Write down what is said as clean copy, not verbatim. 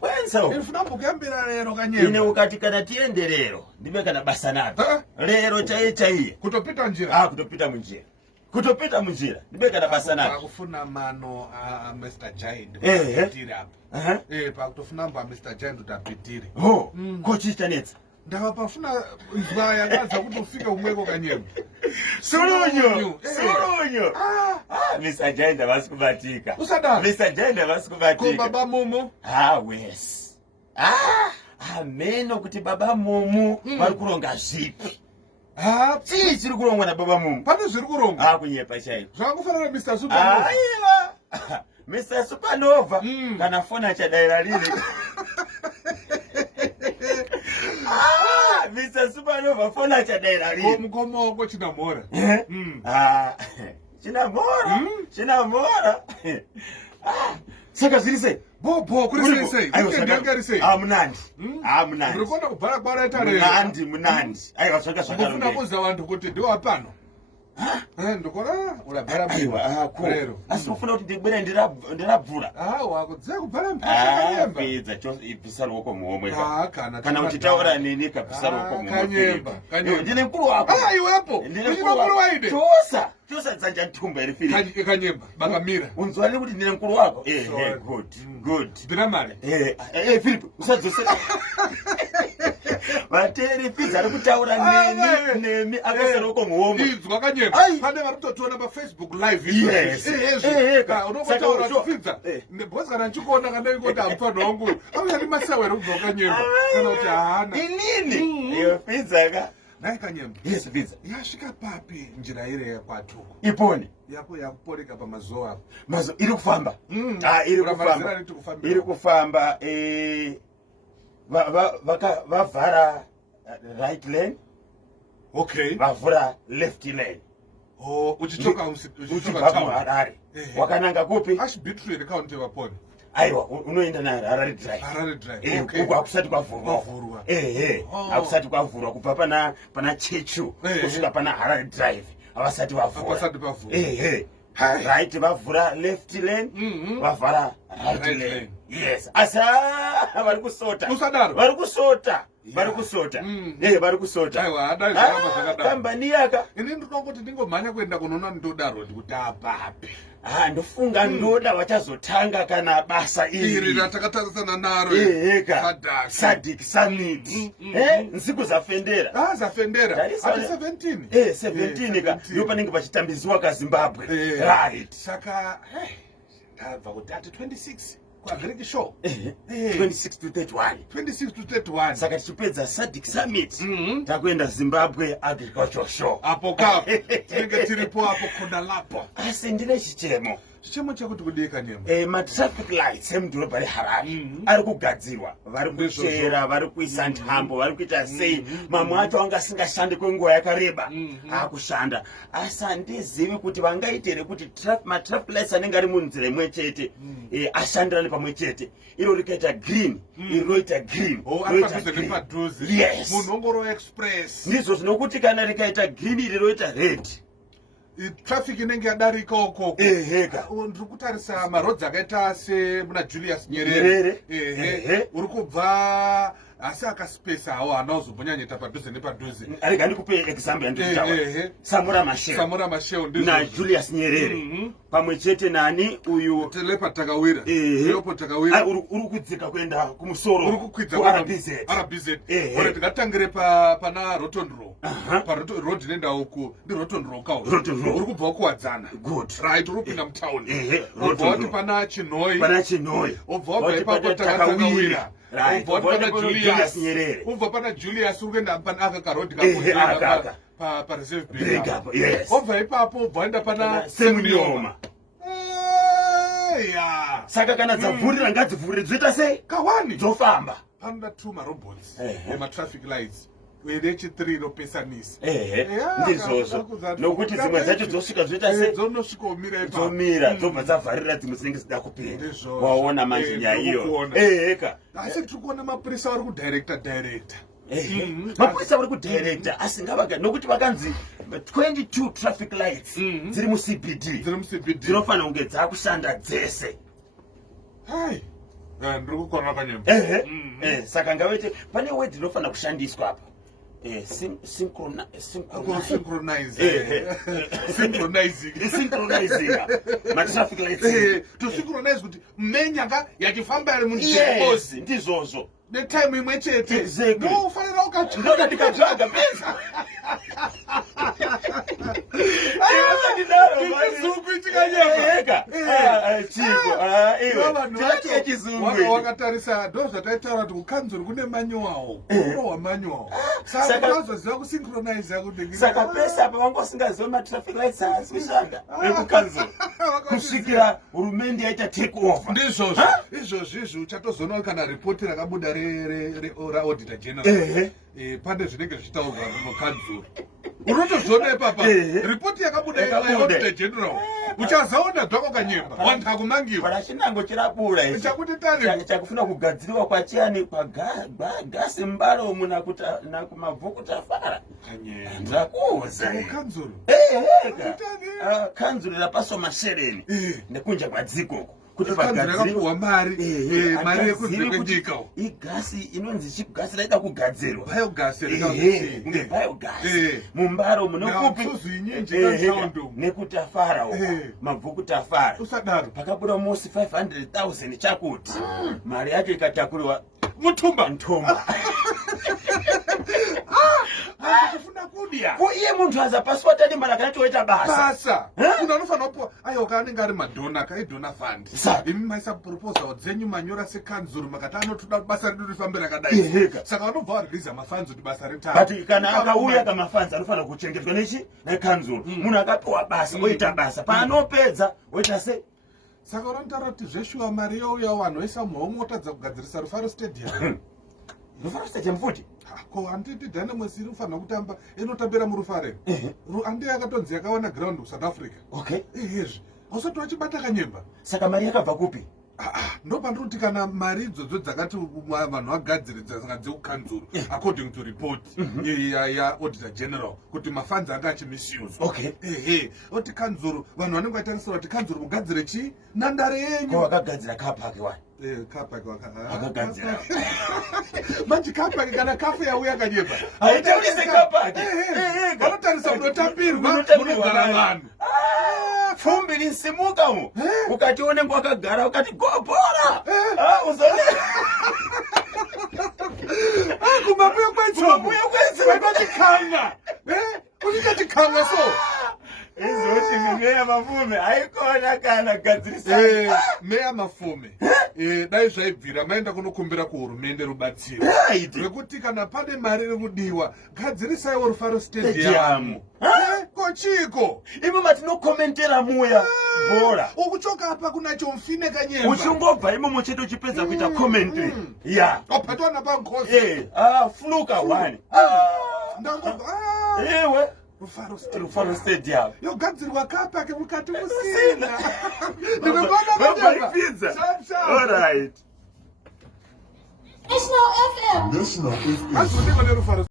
kwenza ndifuna kugambira lero kanyemba ine ukati kana tiende lero ndibe kana basa nato lero chaiye kutopita njira kutopita munjira ndibe kana basa nato akufuna mano a Mr. Giant kupitira apa pakutofuna mba Mr. Giant utapitire kochiita netsa ndava pafuna nzwa yakaza kuti ufike umweko kanyemba Surunyo Mr. Giant vasikubatika usadaro Mr. Giant vasikubatika ko baba mumu wes ameno kuti baba mumu vari kuronga zvipi chii chiri kurongwa nababa mumu pane zviri kuronga kunyepa chaiko zvakufanana Mr. Supernova aiwa Mr. Supernova kana fona achadaira lini Mr. Supernova fona achadaira lini mukoma wako chinamhora chinamhora saka zviri sei bobo kuri sei ndanga ri sei munandi ndikona kubhala kwara itare munandi aiwa zvaka ndofuna kuza vantu kuti ndiwa pano ndikona urabhara lero asi ufuna kuti ndibwere ndirabvura wakudziya kubhara mpaka pedza ibvisa ruoko muhomwe kana uchitaura nini kabvisa ruoko muhomwe ndine mkuru wako iwepo ndine mkuru waide chosa dzanja ntumba iri firi kanyemba bakamira unzwani kuti ndine mkuru wako good ndina mari Philip usadzosera vateri fidza ari kutaura nemi akaisara uko muhomwe idzwa kanyemba pane vari kutotiona pafacebook live unokotaura kufidza ndebhosi kana nchikuona kandaikoti amufana wangu auya masawere kubva kanyemba kana kuti haana inini iyo fidzaka nai kanyemba yes fidza yasvika papi njira ire yakwatuko ipone yapo yakuporeka pamazuva apo iri kufamba iri kufamba vavhara right lane vavhura left lane uchibva kuharare wakananga kupi ashibitire kaunti vaponi aiwa unoenda naharare drive uko hakusati kwavhurwa hakusati kwavhurwa kubva pana chechu kusvika pana harare drive havasati vavhura right vavhura left lane vavhara right lane yes asa vari kusota kambani yaka ini ndinoda kuti ndingomhanya kuenda kunoona ndodaro kuti apapi ndofunga ndoda vachazotanga kana basa iri ratakatarisana naro Sadik Summit nsiku zafendera ati 17 ka ndo panenge pachitambiziwa kaZimbabwe right saka ndabva kuti ati 26 kwaGreek show 26 to 31 saka tichipedza Sadik Summit takuenda Zimbabwe agriculture show apo kapo tinenge tiripo apo kona lapo asi ndine chichemo chakuti kudii kanyemba matraffic lights emudhorobha reHarare ari kugadzirwa vari kuchera vari kuisa ntambo vari kuita sei mamwe acho anga asingashandi kwenguva yakareba akushanda asi handizivi kuti vangaitire kuti matraffic lights anenge ari munzira imwe chete ashandirane pamwe chete iro rikaita green iro roita green yes munhu ongoro express ndizvo zvinokuti kana rikaita green iri roita red traffic inenge yadarika ukoko ndiri kutarisa marodzi akaita semuna Julius Nyerere uri kubva asi akasipesa hawo haana uzombonyanyeta padhuze nepadhuze arega ndikupe example yandikutaura Samora Machel na Julius Nyerere pamwe chete nani uyu telepa takawira uri kudzika kuenda kumusoro uri kukwidza RBZ uri tikatangire pana Roton Row road inoenda uku ndi Roton Row kawo uri kubva kuwadzana good right uri kupinda mutauni ubva wati pana Chinhoi ubva wabva ipapo takawira ubva pana Julius uri kuenda pana aka karodhi kakoaka pareserve bank obva ipapo ubva waenda pana Semunioma saka kana dzavhurira ngadzivhurire dzoita sei kawani dzofamba panoda 2 marobots matraffic lights werechi3 ropesanisa ndizvozvo nokuti dzimwe dzacho dzosvika zvoita sei dzonosvika umira dzomira dzobva dzavharira dzimwe dzinenge dzida kupinda waona manje nyaya iyo asi tiri kuona mapurisa ari kudirector mapurisa vari kudirector asi ngavaga nokuti vakanzi 22 traffic lights dziri muCBD dzinofanira kunge dzakushanda dzese ndiri kukona kanyemba. Saka ngavete pane word inofana kushandiswa apa. Synchronizing matraffic lights to synchronize kuti menyanga yachifamba iri munjira ndizvozvo netime imwe chete ndofanira ukatoda ndikatsvaga pesa wakatarisa ndo zvataitaura kuti kukanzuri kune manyowawo urohwa manyowawo saka vazoziva kusynchronize kudingi saka pesa apa vanga vasingaziva matraffic lights haasi kushanda vekukanzuri kusvikira hurumende yaita take over ndizvozvo izvozvizvi uchatozoona kana ripoti rakabuda raauditor general pane zvinenge zvichitaurwa mukanzuri unotozviona ipapa ripoti yakabuda yaauditor general uchazaona dzvako kanyemba vantu akumangiwa pana chinango chirabura ichi chakuti tari chakufuna kugadziriwa kwachiyani pagasi mbalomu nakumabhuku tafara ndakuuza kanzuri kanzuri rapaso mashereni nekunja kwadzikoko kuti vagadziriwa mari yekuzvekwenyika igasi inonzi chigasi raida kugadzirwa biogasi biogasi mumbaro munokupi nekutafara mabhuku tafara usadaro pakabuda mosi 500,000 chakuti mari yacho ikatakurirwa mutumba kufuna kudya iye muntu azapaswata nemari akanatoita basa munhu anofanira kupiwa aiwa kaanenge ari madhona kaidhona fund imi maisa proposal dzenyu manyora sekanzuru makati anotoda basa redu rifambe rakadai saka vanobva variliza mafanzi kuti basa but kana akauya kamafanzi anofanira kuchengetwa nechi nekanzuru munhu akapiwa basa oita basa paanopedza oita se saka unotaura kuti zveshuwa mari youya vanhu vaisa muhomwe otadza kugadzirisa Rufaro Stadium Rufaro Stadium futi ko handiti dhane mwesiri ufanira kutamba inotambira murufare handi yakatonzi yakawana ground kuSouth Africa izvi usati wachibata kanyemba saka mari yakabva kupi ndo pandinoti kana mari idzodzo dzakati vanhu vagadziridza saka dzekukanzuru according to report yaauditor general kuti mafanzi anga achimisuse oti kanzuru vanhu vanenge vatarisira kuti kanzuru mugadzire chii nhandare yenyu wakagadzira kapaki wani kapaki wakagadzira manje kapaki kana kafu yauya kanyemba hautarise kapaki vanotarisa munotambirwa munogara vanhu fumbi linsimuka mu ukati unenge wakagara ukati gobora uzone kumabuya kwetso kwachikanga kuchikachikanga so izoti meya mafume haikona kana gadzirisa meya mafume dai zvaibvira maenda kunokumbira kuhurumende rubatsiro rwekuti kana pane mari iri kudiwa gadzirisaiwo Rufaro Stadium kochiko imi matinokomentera muya bora ukuchoka apa kuna Chomfine kanyemba uchingobva imomo chete uchipedza kuita commentary opatwana pankosi fluka wani ewe Rufaro Stadium yogadzirwa kapaki mukati musina ndinobona alright National FM. azodekwa neRufaro